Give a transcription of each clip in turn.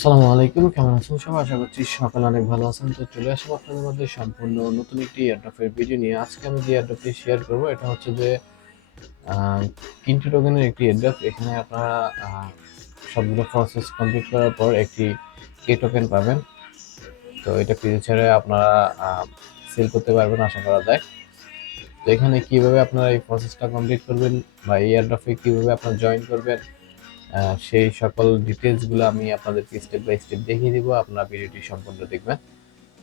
আসসালামু আলাইকুম, কেমন আছেন সবাই? আশা করছি সকালে অনেক ভালো আছেন। তো চলে আসলাম আপনাদের মধ্যে সম্পূর্ণ নতুন একটি এয়ারড্রপের ভিডিও নিয়ে। আজকে আমি যে এয়ারড্রপটি শেয়ার করব এটা হচ্ছে যে কিন্টু টোকেনের একটি এয়ারড্রপ। এখানে আপনারা সবগুলো প্রসেস কমপ্লিট করার পর একটি কে টোকেন পাবেন। তো এটা ফিউচারে আপনারা সেল করতে পারবেন আশা করা যায়। তো এখানে কিভাবে আপনারা এই প্রসেসটা কমপ্লিট করবেন বা এই এয়ারড্রপে কিভাবে আপনারা জয়েন করবেন, সেই সকল ডিটেলসগুলো আমি আপনাদেরকে স্টেপ বাই স্টেপ দেখিয়ে দিব। আপনারা ভিডিওটি সম্পূর্ণ দেখবেন।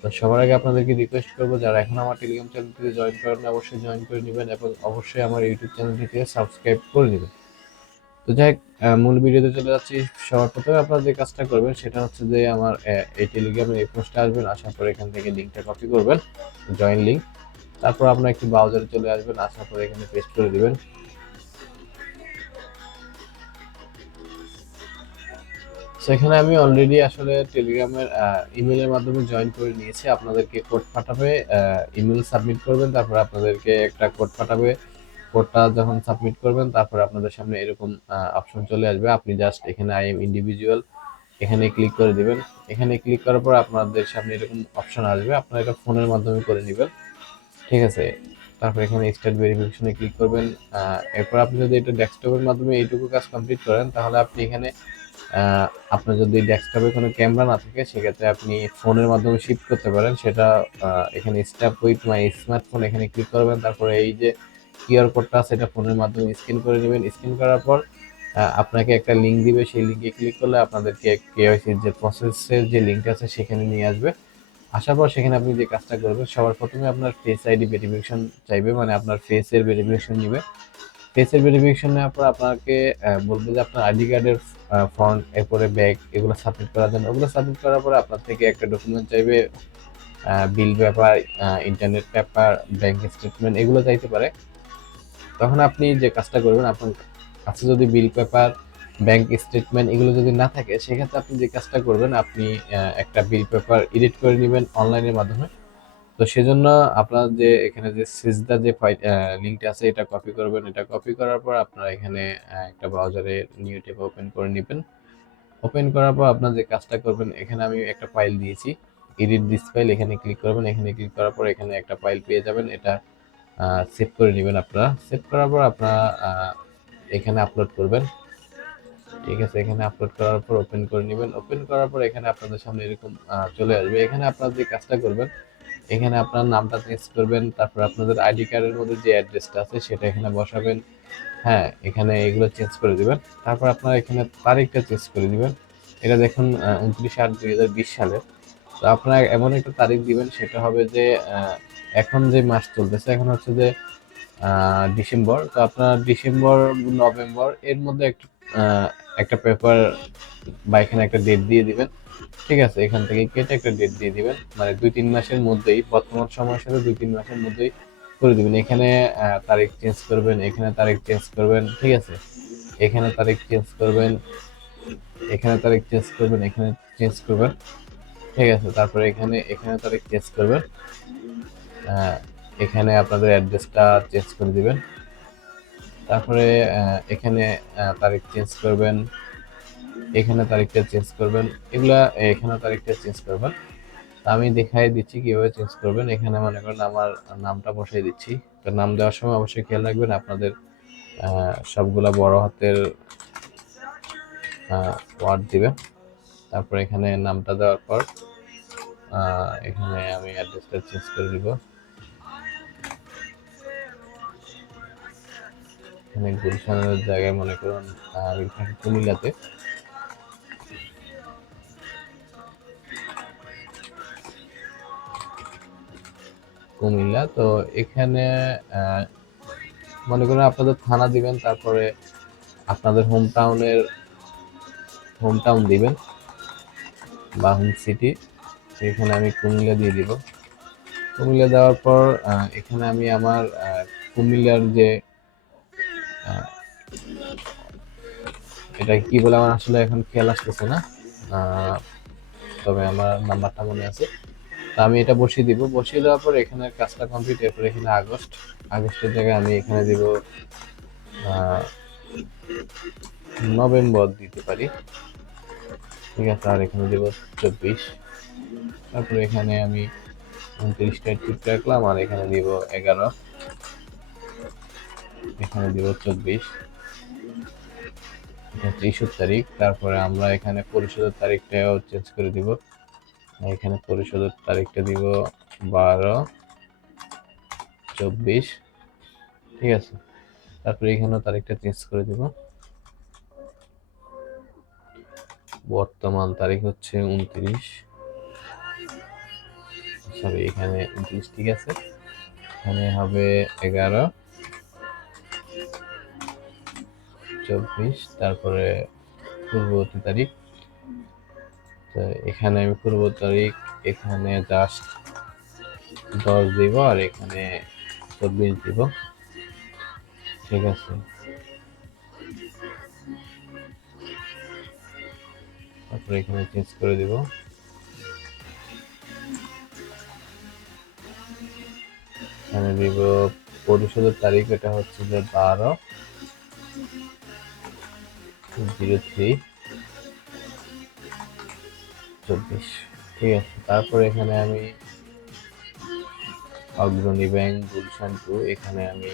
তো সবার আগে আপনাদেরকে রিকোয়েস্ট করবো, যারা এখন আমার টেলিগ্রাম চ্যানেলটিতে জয়েন করেন অবশ্যই জয়েন করে নেবেন এবং অবশ্যই আমার ইউটিউব চ্যানেলটিতে সাবস্ক্রাইব করে নেবেন। তো যাই হোক, মূল ভিডিওতে চলে যাচ্ছি। সবার প্রথমে আপনারা যে কাজটা করবেন সেটা হচ্ছে যে আমার এই টেলিগ্রামের এই পোস্টে আসবেন, আসার পর এখান থেকে লিঙ্কটা কপি করবেন, জয়েন লিঙ্ক। তারপর আপনার একটি ব্রাউজারে চলে আসবেন, আসার পর এখানে পেস্ট করে দিবেন। সেখানে আমি অলরেডি আসলে টেলিগ্রামের ইমেলের মাধ্যমে জয়েন করে নিয়েছি। আপনাদেরকে কোড পাঠাবে, ইমেল সাবমিট করবেন, তারপর আপনাদেরকে একটা কোড পাঠাবে। কোডটা যখন সাবমিট করবেন তারপর আপনাদের সামনে এরকম অপশন চলে আসবে। আপনি জাস্ট এখানে আই এম ইন্ডিভিজুয়াল এখানে ক্লিক করে দিবেন। এখানে ক্লিক করার পর আপনাদের সামনে এরকম অপশন আসবে, আপনারা এটা ফোনের মাধ্যমে করে নেবেন, ঠিক আছে। তারপর এখানে স্টার্ট ভেরিফিকেশনে ক্লিক করবেন। এরপর আপনি যদি এটা ডেস্কটপের মাধ্যমে এইটুকু কাজ কমপ্লিট করেন তাহলে আপনি এখানে আপনার যদি ডেস্কটপে কোনো ক্যামেরা না থাকে সেক্ষেত্রে আপনি ফোনের মাধ্যমে শিফট করতে পারেন সেটা। এখানে স্ট্যাপ উইথ মাই স্মার্টফোন এখানে ক্লিক করবেন। তারপরে এই যে কিউআর কোডটা সেটা ফোনের মাধ্যমে স্ক্যান করে নেবেন। স্ক্যান করার পর আপনাকে একটা লিঙ্ক দিবে, সেই লিঙ্কে ক্লিক করলে আপনাদেরকে কেওয়াইসির যে প্রসেসের যে লিঙ্ক আছে সেখানে নিয়ে আসবে। আসার পর সেখানে আপনি যে কাজটা করবেন, সবার প্রথমে আপনার ফেস আইডি ভেরিফিকেশন চাইবে, মানে আপনার ফেসের ভেরিফিকেশন নিবে। ফেসের ভেরিফিকেশন নেওয়ার পর আপনাকে বলবে যে আপনার আইডি কার্ডের ফ্রন্ট, এরপরে ব্যাক এগুলো সাবমিট করার জন্য। ওগুলো সাবমিট করার পরে আপনার থেকে একটা ডকুমেন্ট চাইবে, bill paper, internet paper, bank statement এগুলো চাইতে পারে। তখন আপনি যে কাজটা করবেন, আপনার কাছে যদি বিল পেপার, ব্যাংক স্টেটমেন্ট এগুলো যদি না থাকে সেক্ষেত্রে আপনি যে কাজটা করবেন, আপনি একটা বিল পেপার এডিট করে নেবেন অনলাইনের মাধ্যমে। তো সেজন্য আপনার যে এখানে যে সিজদা যে ফাইল লিঙ্কটা আছে এটা কপি করবেন। এটা কপি করার পর আপনারা এখানে একটা ব্রাউজারে নিউ ট্যাব ওপেন করে নেবেন। ওপেন করার পর আপনার যে কাজটা করবেন, এখানে আমি একটা ফাইল দিয়েছি, এডিট দিস ফাইল এখানে ক্লিক করবেন। এখানে ক্লিক করার পর এখানে একটা ফাইল পেয়ে যাবেন, এটা সেভ করে নেবেন। আপনারা সেভ করার পর আপনারা এখানে আপলোড করবেন, ঠিক আছে। এখানে আপলোড করার পর ওপেন করে নেবেন। ওপেন করার পর এখানে আপনাদের সামনে এরকম চলে আসবে। এখানে আপনার যে কাজটা করবেন, এখানে আপনার নামটা চেঞ্জ করবেন, তারপর আপনাদের আইডি কার্ডের মধ্যে যে অ্যাড্রেসটা আছে সেটা এখানে বসাবেন। হ্যাঁ, এখানে এগুলো চেঞ্জ করে দিবেন। তারপর আপনারা এখানে তারিখটা চেঞ্জ করে দিবেন। এটা দেখুন 29/8/2020 সালের। তো আপনারা এমন একটা তারিখ দিবেন সেটা হবে যে এখন যে মাস চলতেছে এখন হচ্ছে যে ডিসেম্বর। তো আপনার ডিসেম্বর, নভেম্বর এর মধ্যে একটা পেপার বা এখানে একটা ডেট দিয়ে দিবেন, ঠিক আছে। এখান থেকে কেটে একটা ডেট দিয়ে দিবেন, মানে 2-3 মাসের মধ্যেই, বর্তমান সময়ের সাথে 2-3 মাসের মধ্যেই করে দিবেন। এখানে তারিখ চেঞ্জ করবেন, এখানে তারিখ চেঞ্জ করবেন, ঠিক আছে। এখানে তারিখ চেঞ্জ করবেন, এখানে তারিখ চেঞ্জ করবেন, এখানে চেঞ্জ করবেন, ঠিক আছে। তারপরে এখানে তারিখ চেঞ্জ করবেন, এখানে আপনাদের অ্যাড্রেসটা চেঞ্জ করে দিবেন। তারপরে এখানে তারিখ চেঞ্জ করবেন, এখানে তারিখটা চেঞ্জ করবেন, এগুলা এখানে তারিখটা চেঞ্জ করবেন। আমি দেখাই দিচ্ছি কিভাবে চেঞ্জ করবেন। এখানে মনে করেন আমার নামটা বসাই দিচ্ছি। তো নাম দেওয়ার সময় অবশ্যই খেয়াল রাখবেন আপনাদের সবগুলা বড় হাতের ওয়ার্ড দিবেন। তারপর এখানে নামটা দেওয়ার পর এখানে আমি অ্যাড্রেসটা চেঞ্জ করে দিব। এখানে গুলশানের জায়গায় মনে করুন আমি থাকি কুমিল্লাতে। কুমিল্লা, তো এখানে মনে করেন আপনাদের থানা দিবেন, তারপরে আপনাদের হোম টাউন দিবেন বা হোম সিটি। এখানে আমি কুমিল্লা দিয়ে দিব। কুমিল্লা দেওয়ার পর এখানে আমি আমার কুমিল্লার যে এটা কি বলে আমার আসলে এখন খেয়াল আসতেছে না, তবে আমার নাম্বারটা মনে আছে। তো আমি এটা বসিয়ে দিব। বসিয়ে দেওয়ার পর এখানে কাজটা কমপ্লিট। এরপর এখানে আগস্টের জায়গায় আমি এখানে দিব নভেম্বর দিতে পারি। ঠিক আছে, আর এখানে দেব 24। তারপরে এখানে আমি 29টা টিক রাখলাম, আর এখানে দিব 11, এখানে দিব 24, এটা হচ্ছে ইস্যুর তারিখ। তারপরে আমরা এখানে পরিশোধের তারিখটাও চেঞ্জ করে দিব, এখানে পরিশোধের তারিখটা দিব 12/24, ঠিক আছে। তারপরে এখানেও তারিখটা চেঞ্জ করে দিব, বর্তমান তারিখ হচ্ছে 29, সরি এখানে 29, ঠিক আছে। এখানে হবে 11/24, তারপরে পূর্ববর্তী তারিখ। তো এখানে আমি পূর্ববর্তী তারিখ এখানে জাস্ট 10 দিব, আর এখানে 24 দিব, ঠিক আছে। তারপরে এখানে চেঞ্জ করে দিব, এখানে দিব পরিশোধের তারিখ, এটা হচ্ছে যে 12/03/24, ঠিক আছে। তারপরে এখানে আমি অগ্রণী ব্যাংক গুলশান 2, এখানে আমি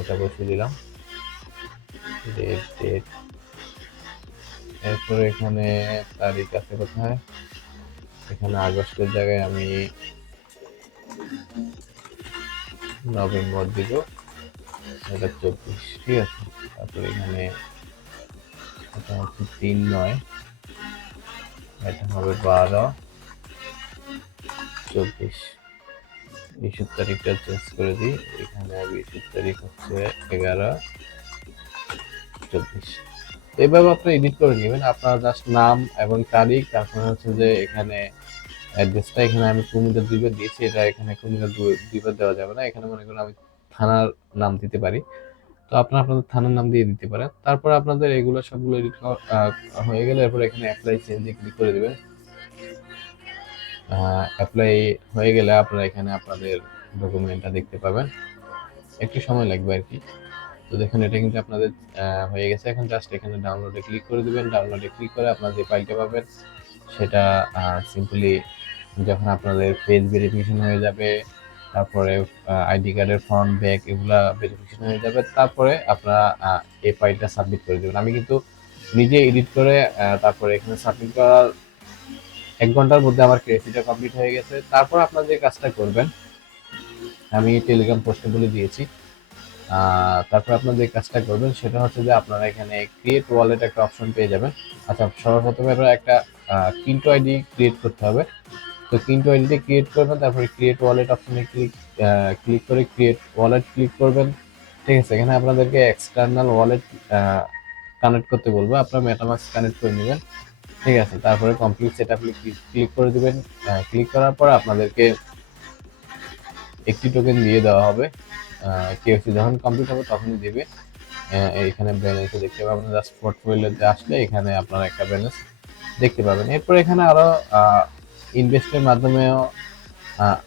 এটা বসিয়ে দিলাম, ডেট। এরপরে এখানে তারিখ আছে কোথায়, এখানে আগস্টের জায়গায় আমি নভেম্বর দিব, এটা 24, ঠিক আছে। তারপরে এখানে এটা হচ্ছে 3/9, এটা হবে 12/24। ইস্যুর তারিখটা চেঞ্জ করে দিই, এখানে ইস্যুর তারিখ হচ্ছে 11/24। এইভাবে আপনি এডিট করে নেবেন, আপনার জাস্ট নাম এবং তারিখ, তারপরে হচ্ছে যে এখানে অ্যাড্রেসটা এখানে আমি কুমিল্লা 2 দিয়েছি, এটা এখানে কুমিল্লা 2 দেওয়া যাবে না, এখানে মনে করেন আমি থানার নাম দিতে পারি, তো আপনারা আপনাদের থানার নাম দিয়ে দিতে পারেন। তারপর আপনাদের এগুলো সবগুলো এডিট হয়ে গেলে এরপর এখানে অ্যাপ্লাই চেঞ্জে ক্লিক করে দিবেন। অ্যাপ্লাই হয়ে গেলে আপনারা এখানে আপনাদের ডকুমেন্টটা দেখতে পাবেন, একটু সময় লাগবে আর কি। তো দেখুন এটা কিন্তু আপনাদের হয়ে গেছে। এখন জাস্ট এখানে ডাউনলোডে ক্লিক করে দিবেন, ডাউনলোডে ক্লিক করে আপনার যে ফাইলটা পাবেন সেটা সিম্পলি যখন আপনাদের পেজ ভেরিফিকেশন হয়ে যাবে, তারপরে আইডি কার্ডের ফ্রন্ট ব্যাক এগুলা ভেরিফিকেশন হয়ে যাবে, তারপরে আপনারা এই ফাইলটা সাবমিট করে দেবেন। আমি কিন্তু নিজে এডিট করে তারপরে এখানে সাবমিট করার 1 ঘন্টার মধ্যে আমার কেসিটা কমপ্লিট হয়ে গেছে। তারপর আপনারা যে কাজটা করবেন আমি টেলিগ্রাম পোস্টে বলে দিয়েছি। তারপর আপনারা যে কাজটা করবেন সেটা হচ্ছে যে আপনারা এখানে ক্রিয়েট ওয়ালেট একটা অপশন পেয়ে যাবেন। আচ্ছা, সর্বপ্রথমে আপনারা একটা কিন্টো আইডি ক্রিয়েট করতে হবে। তো কিন্টো আইডিটা ক্রিয়েট করবেন, তারপরে ক্রিয়েট ওয়ালেট অপশনে ক্লিক করে ক্রিয়েট ওয়ালেট ক্লিক করবেন, ঠিক আছে। এখানে আপনাদেরকে এক্সটার্নাল ওয়ালেট কানেক্ট করতে বলবো, আপনারা মেটামাস্ক কানেক্ট করে নেবেন, ঠিক আছে। তারপরে কমপ্লিট সেটআপ ক্লিক করে দিবেন। ক্লিক করার পর আপনাদেরকে একটি টোকেন দিয়ে দেওয়া হবে, কেওসি যখন কমপ্লিট হবে তখনই দেবে। এখানে ব্যালেন্স দেখতে পাবেন, জাস্ট পোর্টফোলিওতে আসলে এখানে আপনারা একটা ব্যালেন্স দেখতে পাবেন। এরপর এখানে আরো ইনভেস্টের মাধ্যমেও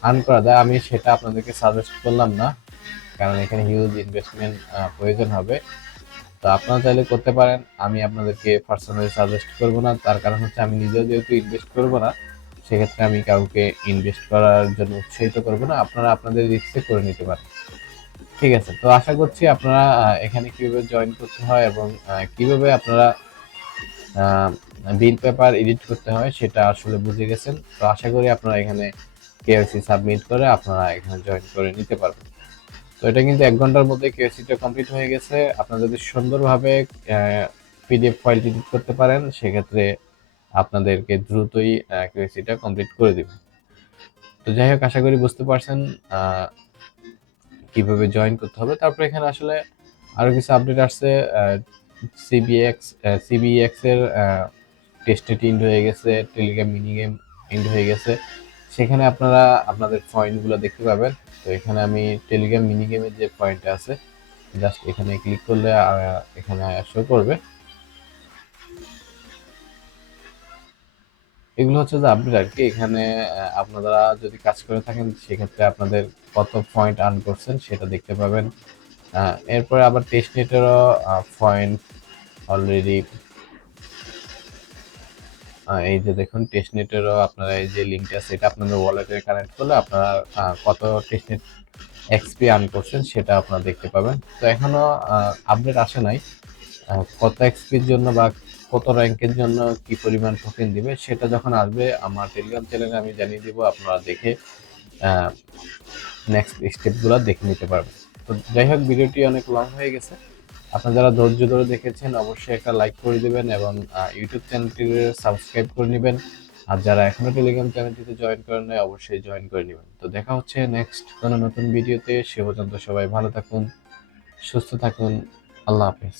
আর্ন করা যায়, আমি সেটা আপনাদেরকে সাজেস্ট করলাম না, কারণ এখানে হিউজ ইনভেস্টমেন্ট প্রয়োজন হবে। তো আপনারা চাইলে করতে পারেন, আমি আপনাদেরকে পার্সোনালি সাজেস্ট করব না, তার কারণ হচ্ছে আমি নিজেও যেহেতু ইনভেস্ট করব না, সেক্ষেত্রে আমি কাউকে ইনভেস্ট করার জন্য উৎসাহিত করব না, আপনারা আপনাদের রিস্কে করে নিতে পারেন, ঠিক আছে। তো আশা করছি আপনারা এখানে কিভাবে জয়েন করতে হয় এবং কিভাবে আপনারা বিল পেপার এডিট করতে হয় সেটা আসলে বুঝে গেছেন। তো আশা করি আপনারা এখানে কেওয়াইসি সাবমিট করে আপনারা এখানে জয়েন করে নিতে পারবেন। তো এটা কিন্তু 1 ঘন্টার মধ্যে কেওয়াইসিটা কমপ্লিট হয়ে গেছে। আপনারা যদি সুন্দরভাবে পিডিএফ ফাইল এডিট করতে পারেন সেক্ষেত্রে আপনাদেরকে দ্রুতই কেওয়াইসিটা কমপ্লিট করে দিবে। তো যাই হোক, আশা করি বুঝতে পারছেন কিভাবে জয়েন করতে হবে। তারপর এখানে আসলে আরো কিছু আপডেট আসছে। সিবিএক্স এর টেস্টেড ইন্ড হয়ে গেছে, টেলিগ্রাম মিনি গেম ইন্ড হয়ে গেছে, সেখানে আপনারা আপনাদের পয়েন্টগুলো দেখতে পাবেন। তো এখানে আমি টেলিগ্রাম মিনি গেমের যে পয়েন্টটা আছে জাস্ট এখানে ক্লিক করলে এখানে শো করবে। এগুলো হচ্ছে যে আপডেট আর কি। এখানে আপনারা যদি কাজ করে থাকেন সেক্ষেত্রে আপনাদের কত পয়েন্ট আর্ন করছেন সেটা দেখতে পাবেন। এরপরে আবার টেস্টনেটেরও পয়েন্ট অলরেডি এই যে দেখুন, টেস্টনেটেরও আপনারা এই যে লিঙ্কটা আছে এটা আপনাদের ওয়ালেটে কানেক্ট করলে আপনারা কত টেস্টনেট এক্সপি আর্ন করছেন সেটা আপনারা দেখতে পাবেন। তো এখনো আপডেট আসে নাই, কত এক্সপির জন্য বা কত র্যাঙ্কের জন্য কি পরিমাণ টোকেন দিবে সেটা যখন আসবে আমার টেলিগ্রাম চ্যানেলে আমি জানিয়ে দিব, আপনারা দেখে নেক্সট স্টেপগুলো দেখে নিতে পারবেন। তো যাই হোক, ভিডিওটি অনেক লং হয়ে গেছে। আপনারা যারা ধৈর্য ধরে দেখেছেন অবশ্যই একটা লাইক করে দিবেন এবং ইউটিউব চ্যানেলটি সাবস্ক্রাইব করে নেবেন। আর যারা এখনো টেলিগ্রাম চ্যানেলটিতে জয়েন করেন নাই অবশ্যই জয়েন করে নেবেন। তো দেখা হচ্ছে নেক্সট কোনো নতুন ভিডিওতে। সে পর্যন্ত সবাই ভালো থাকুন, সুস্থ থাকুন। আল্লাহ হাফেজ।